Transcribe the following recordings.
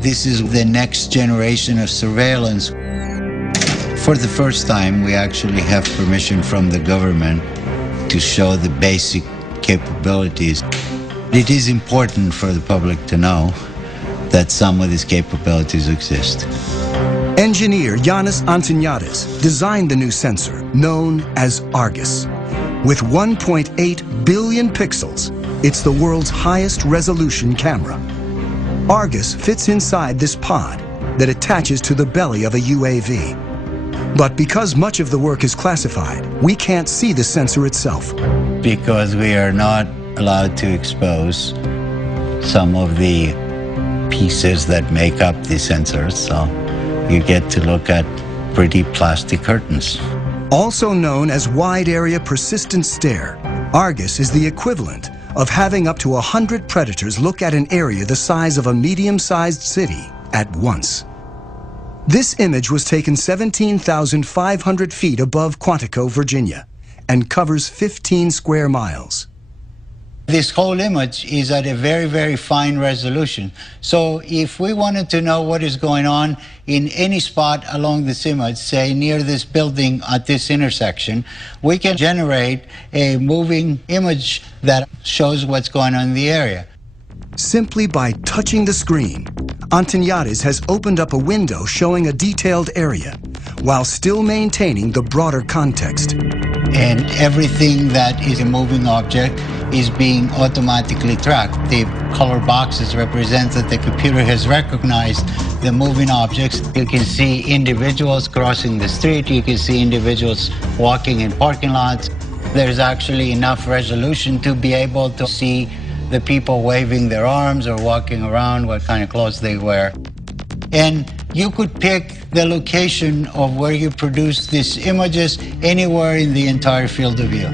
This is the next generation of surveillance. For the first time, we actually have permission from the government to show the basic capabilities. It is important for the public to know that some of these capabilities exist. Engineer Yanis Antoniadis designed the new sensor, known as Argus. With 1.8 billion pixels, it's the world's highest resolution camera. Argus fits inside this pod that attaches to the belly of a UAV. But because much of the work is classified, we can't see the sensor itself. Because we are not allowed to expose some of the pieces that make up the sensors, so you get to look at pretty plastic curtains. Also known as Wide Area Persistent Stare, Argus is the equivalent of having up to 100 predators look at an area the size of a medium-sized city at once. This image was taken 17,500 feet above Quantico, Virginia, and covers 15 square miles. This whole image is at a very, very fine resolution. So if we wanted to know what is going on in any spot along this image, say near this building at this intersection, we can generate a moving image that shows what's going on in the area. Simply by touching the screen, Antoniadis has opened up a window showing a detailed area, while still maintaining the broader context. And everything that is a moving object is being automatically tracked. The color boxes represent that the computer has recognized the moving objects. You can see individuals crossing the street. You can see individuals walking in parking lots. There's actually enough resolution to be able to see the people waving their arms or walking around, what kind of clothes they wear. And you could pick the location of where you produce these images anywhere in the entire field of view.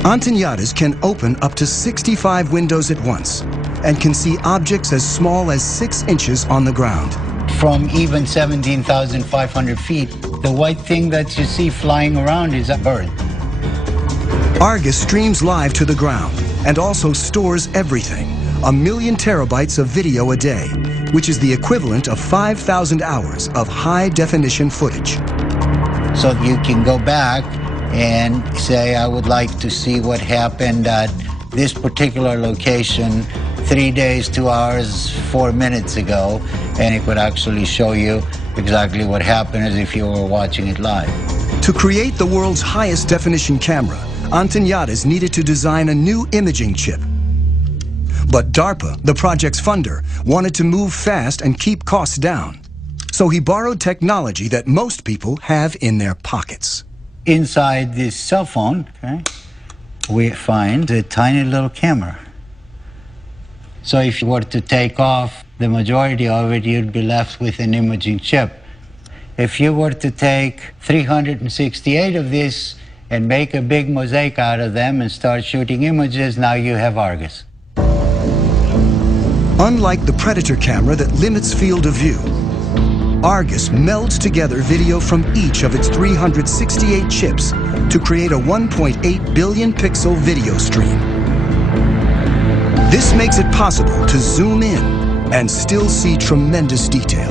Antoniadis can open up to 65 windows at once and can see objects as small as 6 inches on the ground. From even 17,500 feet, the white thing that you see flying around is a bird. Argus streams live to the ground and also stores everything, 1 million terabytes of video a day, which is the equivalent of 5,000 hours of high-definition footage. So you can go back and say, I would like to see what happened at this particular location 3 days, 2 hours, 4 minutes ago, and it would actually show you exactly what happened as if you were watching it live. To create the world's highest definition camera, Antoniadis needed to design a new imaging chip. But DARPA, the project's funder, wanted to move fast and keep costs down. So he borrowed technology that most people have in their pockets. Inside this cell phone, we find a tiny little camera. So if you were to take off the majority of it, you'd be left with an imaging chip. If you were to take 368 of these and make a big mosaic out of them and start shooting images, now you have Argus. Unlike the Predator camera that limits field of view, Argus melds together video from each of its 368 chips to create a 1.8 billion pixel video stream. This makes it possible to zoom in and still see tremendous detail.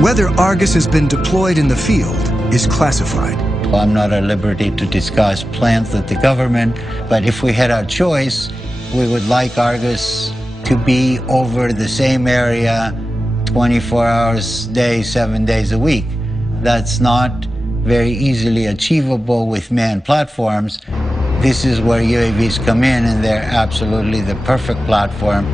Whether Argus has been deployed in the field is classified. I'm not at liberty to discuss plans with the government, but if we had our choice, we would like Argus to be over the same area 24 hours a day, 7 days a week. That's not very easily achievable with manned platforms. This is where UAVs come in, and they're absolutely the perfect platform.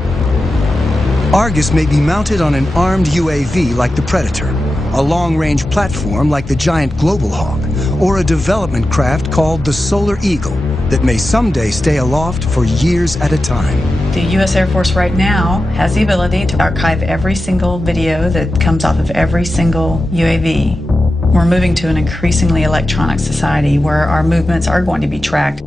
Argus may be mounted on an armed UAV like the Predator, a long-range platform like the giant Global Hawk, or a development craft called the Solar Eagle that may someday stay aloft for years at a time. The U.S. Air Force right now has the ability to archive every single video that comes off of every single UAV. We're moving to an increasingly electronic society where our movements are going to be tracked.